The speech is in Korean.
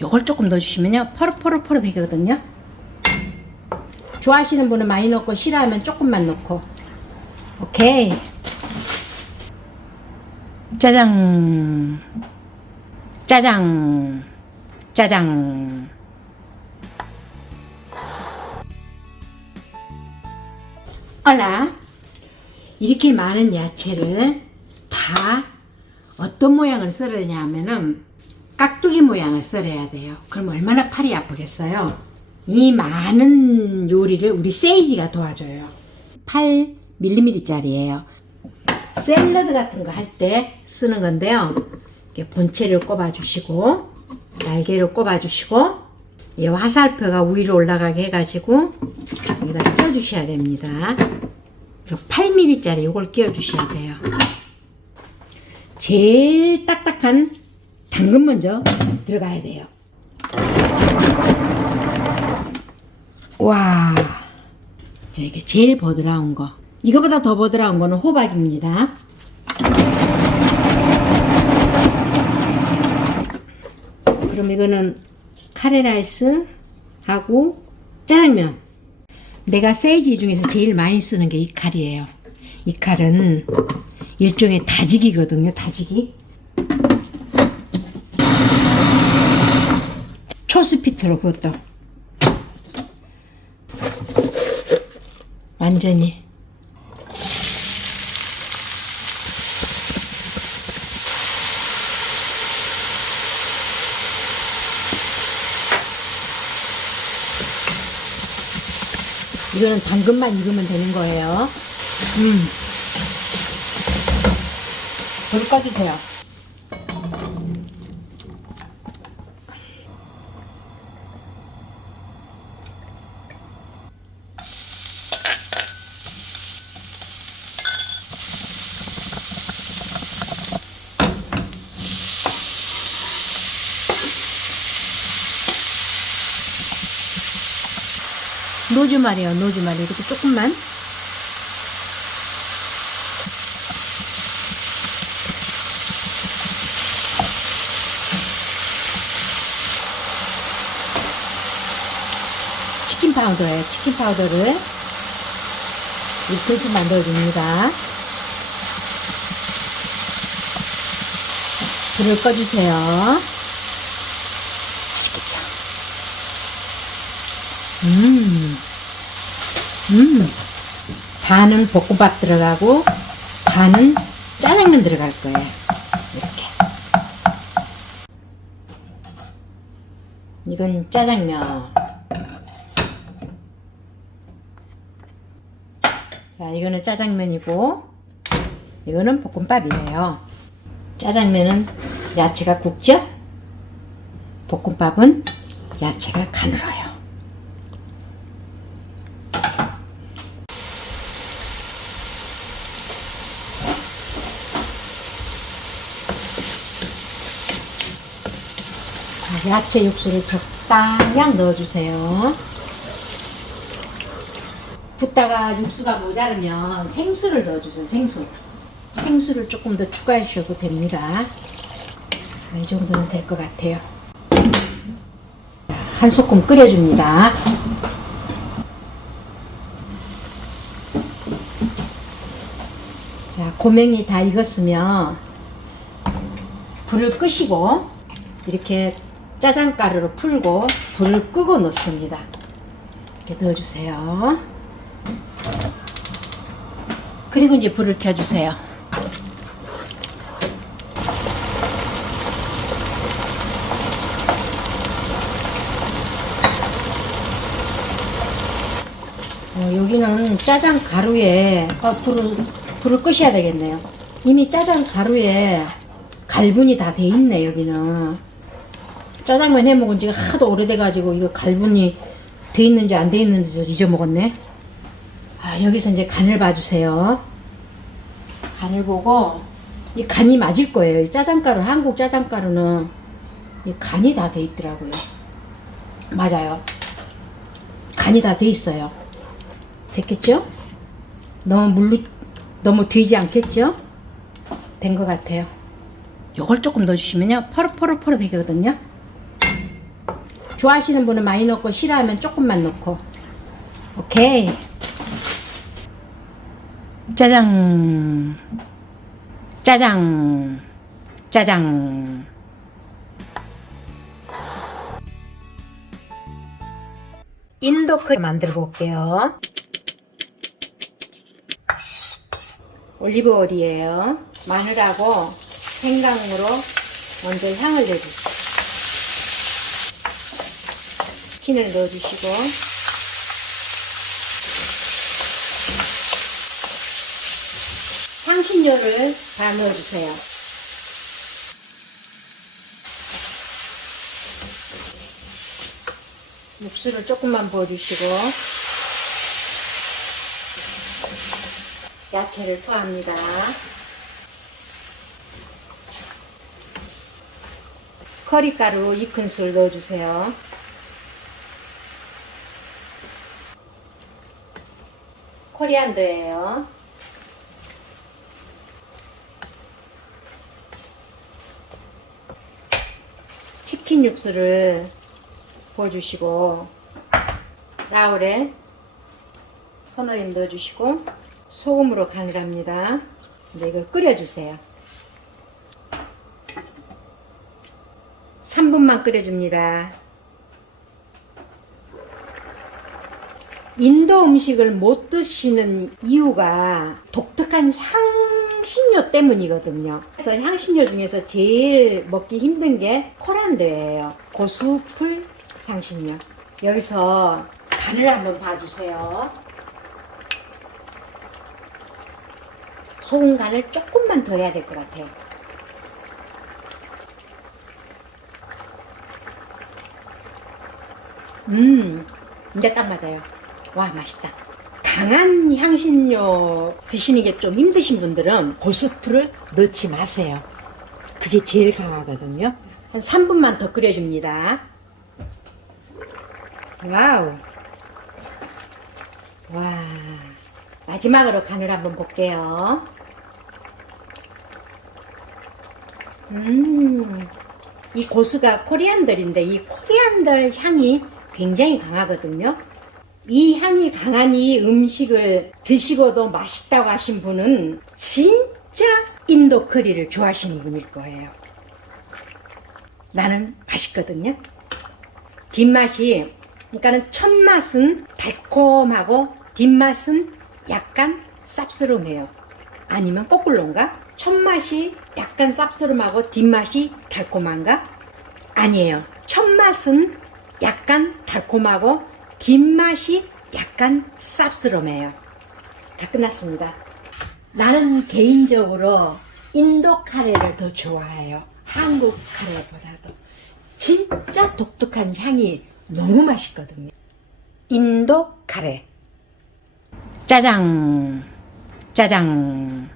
요걸 조금 넣어주시면요. 퍼릇퍼릇퍼릇 되거든요. 좋아하시는 분은 많이 넣고 싫어하면 조금만 넣고. 오케이. 짜장. 짜장. 짜장. 얼라 이렇게 많은 야채를 다 어떤 모양을 썰어야 하면은 깍두기 모양을 썰어야 돼요. 그럼 얼마나 팔이 아프겠어요? 이 많은 요리를 우리 세이지가 도와줘요. 8mm짜리예요. 샐러드 같은 거 할 때 쓰는 건데요. 이렇게 본체를 꼽아주시고 날개를 꼽아주시고 이 화살표가 위로 올라가게 해가지고 여기다 끼워주셔야 됩니다. 8mm짜리 이걸 끼워주셔야 돼요. 제일 딱딱한 당근 먼저 들어가야 돼요. 와, 자 이게 제일 버드라운 거. 이거보다 더 버드라운 거는 호박입니다. 그럼 이거는 카레라이스 하고 짜장면. 내가 세이지 중에서 제일 많이 쓰는 게 이 칼이에요. 이 칼은 일종의 다지기거든요. 다지기. 초스피트로 그것도 완전히 이거는 당근만 익으면 되는 거예요. 음. 불 꺼주세요. 노즈말이에요, 노즈말. 이렇게 조금만. 치킨 파우더예요. 치킨 파우더를 1큰씩 만들어줍니다. 불을 꺼주세요. 맛있겠죠? 음, 음. 반은 볶음밥 들어가고, 반은 짜장면 들어갈 거예요. 이렇게. 이건 짜장면. 자, 이거는 짜장면이고, 이거는 볶음밥이에요. 짜장면은 야채가 굵죠? 볶음밥은 야채가 가늘어요. 자, 야채 육수를 적당량 넣어주세요. 붓다가 육수가 모자르면 생수를 넣어주세요. 생수. 생수를 조금 더 추가해 주셔도 됩니다. 자, 이 정도는 될것 같아요. 한 소끔 끓여줍니다. 자, 고명이 다 익었으면 불을 끄시고 이렇게 짜장가루로 풀고 불을 끄고 넣습니다. 이렇게 넣어주세요. 그리고 이제 불을 켜주세요. 어, 여기는 짜장 가루에 어, 불을 불을 끄셔야 되겠네요. 이미 짜장 가루에 갈분이 다 돼 있네 여기는. 짜장면 해 먹은 지가 하도 오래돼가지고 이거 갈분이 돼 있는지 안 돼 있는지 잊어먹었네. 아, 여기서 이제 간을 봐주세요. 간을 보고 이 간이 맞을 거예요. 이 짜장가루 한국 짜장가루는 이 간이 다 돼 있더라고요. 맞아요. 간이 다 돼 있어요. 됐겠죠? 너무 물로 너무 되지 않겠죠? 된 것 같아요. 요걸 조금 넣어주시면요. 퍼릇퍼릇퍼릇 되거든요. 좋아하시는 분은 많이 넣고 싫어하면 조금만 넣고. 오케이. 짜장. 짜장. 짜장. 인도 커리 만들어 볼게요. 올리브 오일이에요. 마늘하고 생강으로 먼저 향을 내주세요. 킨을 넣어주시고 향신료를 다 넣어주세요. 육수를 조금만 부어주시고 야채를 투합니다. 커리가루 2큰술 넣어주세요. 코리안더예요. 치킨 육수를 부어주시고 라우렐 선어임 넣어주시고 소금으로 간을 합니다. 이제 이걸 끓여주세요. 3분만 끓여줍니다. 인도 음식을 못 드시는 이유가 독특한 향신료 때문이거든요. 그래서 향신료 중에서 제일 먹기 힘든 게 코란드예요. 고수풀 향신료. 여기서 간을 한번 봐주세요. 소금 간을 조금만 더 해야 될 것 같아요. 음, 이제 딱 맞아요. 와, 맛있다. 강한 향신료 드시는 게 좀 힘드신 분들은 고스프를 넣지 마세요. 그게 제일 강하거든요. 한 3분만 더 끓여줍니다. 와우. 와. 마지막으로 간을 한번 볼게요. 음. 이 고수가 코리안들인데 이 코리안들 향이 굉장히 강하거든요. 이 향이 강한 이 음식을 드시고도 맛있다고 하신 분은 진짜 인도 커리를 좋아하시는 분일 거예요. 나는 맛있거든요. 뒷맛이, 그러니까는 첫 맛은 달콤하고 뒷맛은 약간 쌉스름해요. 아니면 거꾸로인가? 첫 맛이 약간 쌉스름하고 뒷맛이 달콤한가? 아니에요. 첫 맛은 약간 달콤하고 뒷맛이 약간 쌉스름해요. 다 끝났습니다. 나는 개인적으로 인도 카레를 더 좋아해요. 한국 카레보다도. 진짜 독특한 향이 너무 맛있거든요. 인도 카레. 짜장. 짜장.